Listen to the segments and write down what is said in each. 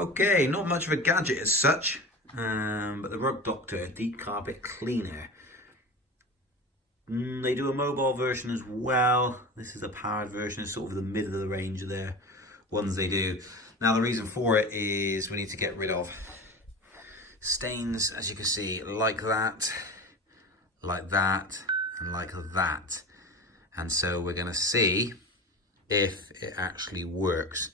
Okay, not much of a gadget as such, but the Rug Doctor Deep Carpet Cleaner. They do a mobile version as well. This is a powered version, it's sort of the middle of the range of their ones they do. Now the reason for it is we need to get rid of stains, as you can see, like that, and like that. And so we're going to see if it actually works.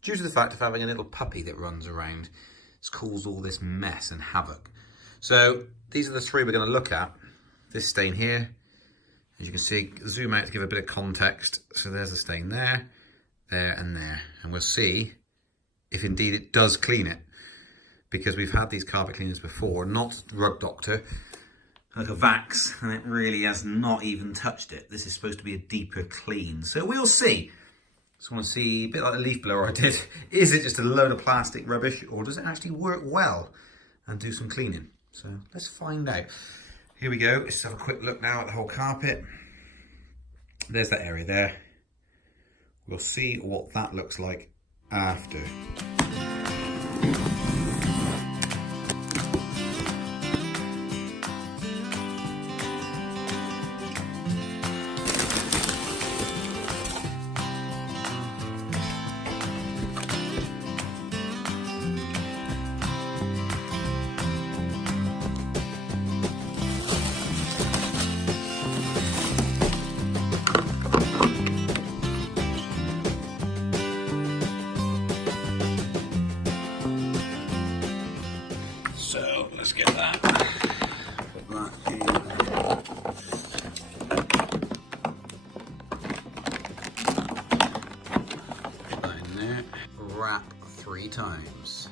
Due to the fact of having a little puppy that runs around, it's caused all this mess and havoc. So these are the three we're going to look at. This stain here, as you can see, zoom out to give a bit of context. So there's a stain there, there and there. And we'll see if indeed it does clean it. Because we've had these carpet cleaners before, not Rug Doctor, like a Vax, and it really has not even touched it. This is supposed to be a deeper clean. So we'll see. Just want to see, a bit like the leaf blower I did, is it just a load of plastic rubbish or does it actually work well and do some cleaning? So let's find out. Here we go, let's have a quick look now at the whole carpet. There's that area there. We'll see what that looks like after. So let's get that. Put that in. Put that in there. Wrap 3 times.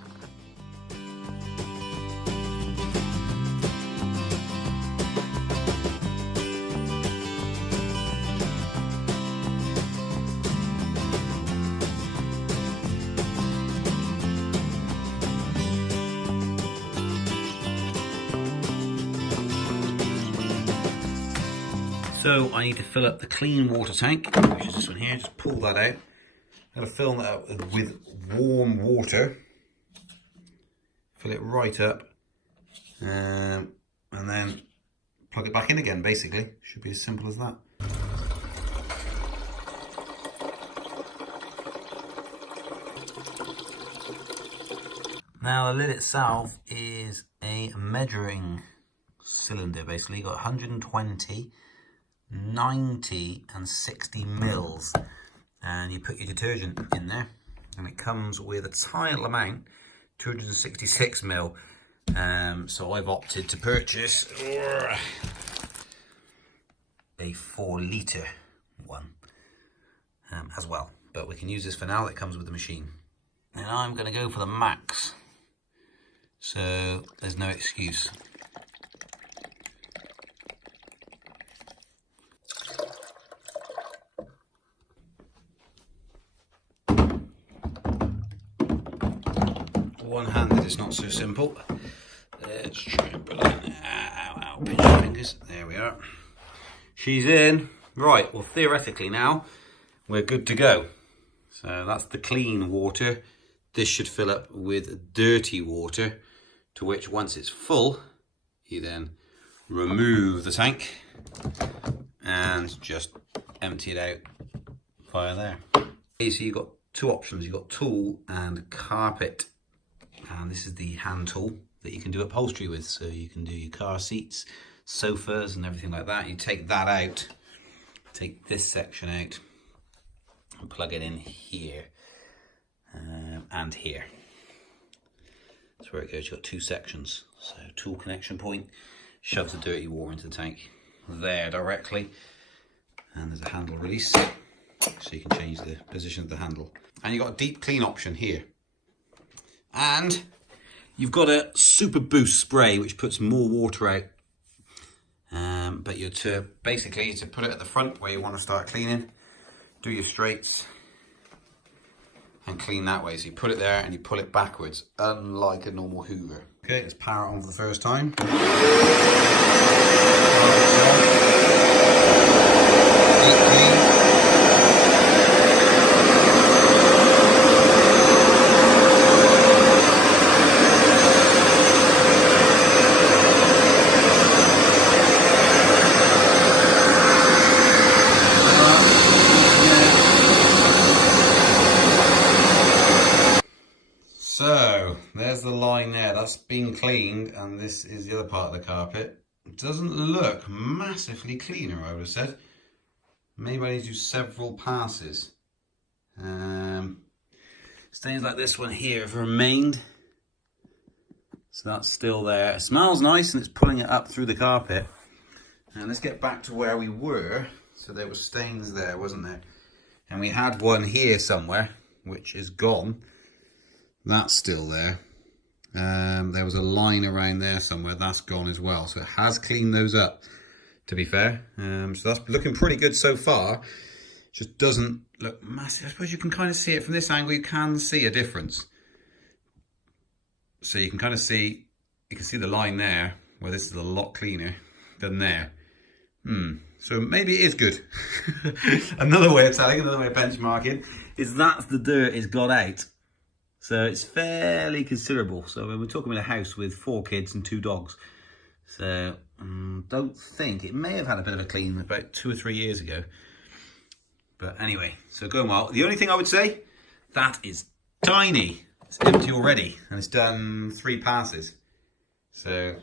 So I need to fill up the clean water tank, which is this one here. Just pull that out. I'm going to fill that up with warm water. Fill it right up. And then plug it back in again, basically. Should be as simple as that. Now the lid itself is a measuring cylinder, basically. You've got 120, 90 and 60 mils, and you put your detergent in there, and it comes with a tiny amount, 266 mil. So I've opted to purchase a 4 litre one as well, but we can use this for now. That comes with the machine. And I'm going to go for the max, so there's no excuse. One-handed is not so simple. Let's try and put it in. Ow, pinch your fingers. There we are. She's in. Right, well theoretically now we're good to go. So that's the clean water. This should fill up with dirty water, to which once it's full, you then remove the tank and just empty it out via there. Okay, so you've got 2 options. You've got tool and carpet. And this is the hand tool that you can do upholstery with. So you can do your car seats, sofas and everything like that. You take that out, take this section out and plug it in here and here. That's where it goes. You've got 2 sections. So tool connection point, shoves the dirty water into the tank there directly. And there's a handle release, so you can change the position of the handle. And you've got a deep clean option here. And you've got a super boost spray which puts more water out, but you're to basically to put it at the front where you want to start cleaning, do your straights and clean that way. So you put it there and you pull it backwards, unlike a normal hoover. Okay, let's power it on for the first time. Deep clean. So there's the line there, that's been cleaned, and this is the other part of the carpet. It doesn't look massively cleaner, I would have said. Maybe I need to do several passes. Stains like this one here have remained. So that's still there. It smells nice and it's pulling it up through the carpet. And let's get back to where we were. So there were stains there, wasn't there? And we had one here somewhere, which is gone. That's still there. There was a line around there somewhere, that's gone as well. So it has cleaned those up, to be fair. So that's looking pretty good so far. Just doesn't look massive. I suppose you can kind of see it from this angle. You can see a difference. So you can kind of see, you can see the line there, where this is a lot cleaner than there. So maybe it is good. Another way of telling, another way of benchmarking, is that's the dirt is got out. So it's fairly considerable. So we're talking about a house with 4 kids and 2 dogs. So don't think, it may have had a bit of a clean about 2 or 3 years ago. But anyway, so going well. The only thing I would say, that is tiny. It's empty already, and it's done 3 passes. So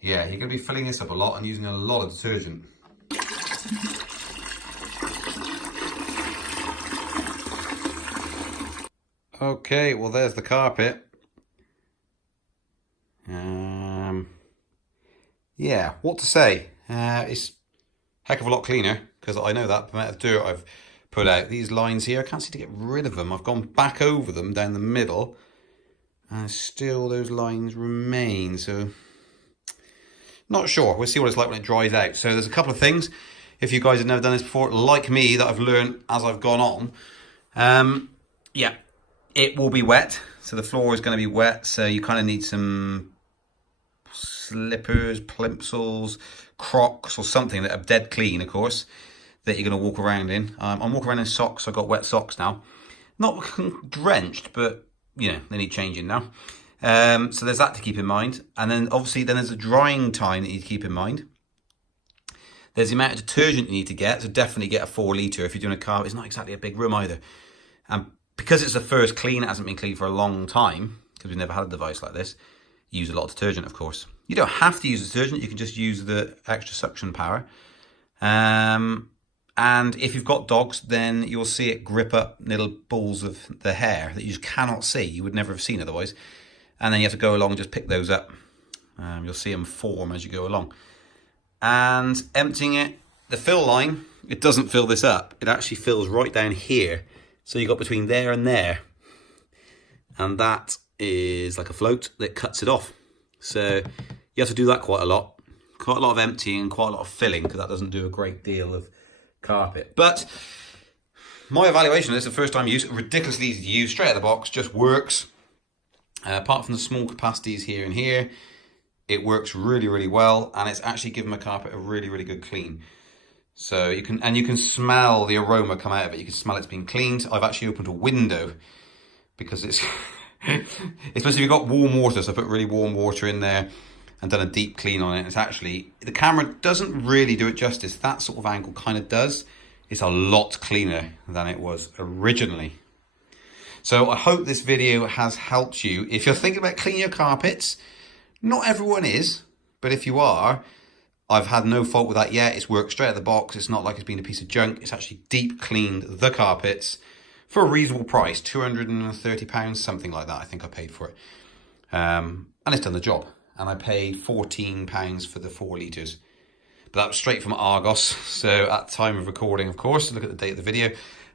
yeah, you're going to be filling this up a lot and using a lot of detergent. Okay, well there's the carpet. Yeah, what to say? It's a heck of a lot cleaner, because I know that the amount of dirt I've put out. These lines here, I can't seem to get rid of them. I've gone back over them down the middle, and still those lines remain. So not sure. We'll see what it's like when it dries out. So there's a couple of things, if you guys have never done this before, like me, that I've learned as I've gone on. Yeah, it will be wet. So the floor is going to be wet. So you kind of need some slippers, plimsolls, Crocs or something that are dead clean, of course, that you're going to walk around in. I'm walking around in socks. I've got wet socks now. Not drenched, but, you know, they need changing now. So there's that to keep in mind. And then, obviously, then there's a drying time that you need to keep in mind. There's the amount of detergent you need to get. So definitely get a 4 litre if you're doing a carpet. It's not exactly a big room either. And because it's the first clean, it hasn't been cleaned for a long time, because we've never had a device like this, use a lot of detergent, of course. You don't have to use detergent. You can just use the extra suction power. And if you've got dogs, then you'll see it grip up little balls of the hair that you just cannot see. You would never have seen otherwise. And then you have to go along and just pick those up. You'll see them form as you go along. And emptying it, the fill line, it doesn't fill this up. It actually fills right down here. So you've got between there and there. And that is like a float that cuts it off. So you have to do that quite a lot. Quite a lot of emptying and quite a lot of filling, because that doesn't do a great deal of carpet. But my evaluation is the first time use, ridiculously easy to use, straight out of the box, just works. Apart from the small capacities here and here, it works really, really well, and it's actually given my carpet a really, really good clean. So you can smell the aroma come out of it. You can smell it's been cleaned. I've actually opened a window because it's especially if you've got warm water, so I put really warm water in there and done a deep clean on it. It's actually, the camera doesn't really do it justice. That sort of angle kind of does. It's a lot cleaner than it was originally. So I hope this video has helped you. If you're thinking about cleaning your carpets, not everyone is, but if you are, I've had no fault with that yet. It's worked straight out of the box. It's not like it's been a piece of junk. It's actually deep cleaned the carpets for a reasonable price, £230, something like that. I think I paid for it. And it's done the job. And I paid £14 for the 4 litres. But that was straight from Argos. So at the time of recording, of course, look at the date of the video.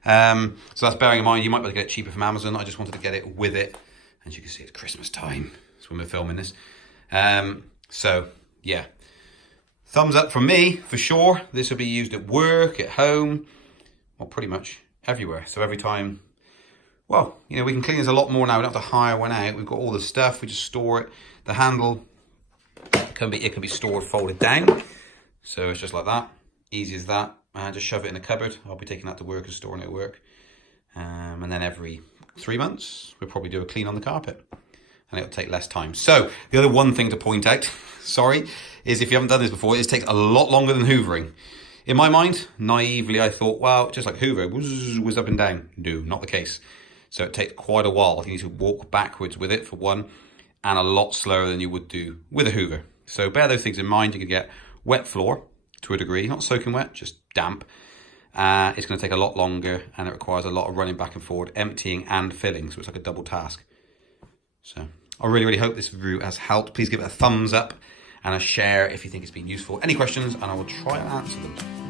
So that's bearing in mind, you might be able to get it cheaper from Amazon. I just wanted to get it with it. As you can see, it's Christmas time. That's when we're filming this. So, yeah. Thumbs up from me, for sure. This will be used at work, at home, well, pretty much everywhere. So every time, well, you know, we can clean this a lot more now. We don't have to hire one out. We've got all the stuff. We just store it. The handle can be stored folded down. So it's just like that. Easy as that. Just shove it in a cupboard. I'll be taking that to work and storing it at work. And then every 3 months, we'll probably do a clean on the carpet. And it'll take less time. So the other one thing to point out, sorry, is if you haven't done this before, it takes a lot longer than hoovering. In my mind, naively, I thought, well, just like Hoover, was up and down. No, not the case. So it takes quite a while. You need to walk backwards with it for one, and a lot slower than you would do with a Hoover. So bear those things in mind. You can get wet floor to a degree, not soaking wet, just damp. It's going to take a lot longer, and it requires a lot of running back and forward, emptying and filling. So it's like a double task. So I really, really hope this review has helped. Please give it a thumbs up and a share if you think it's been useful. Any questions, and I will try and answer them.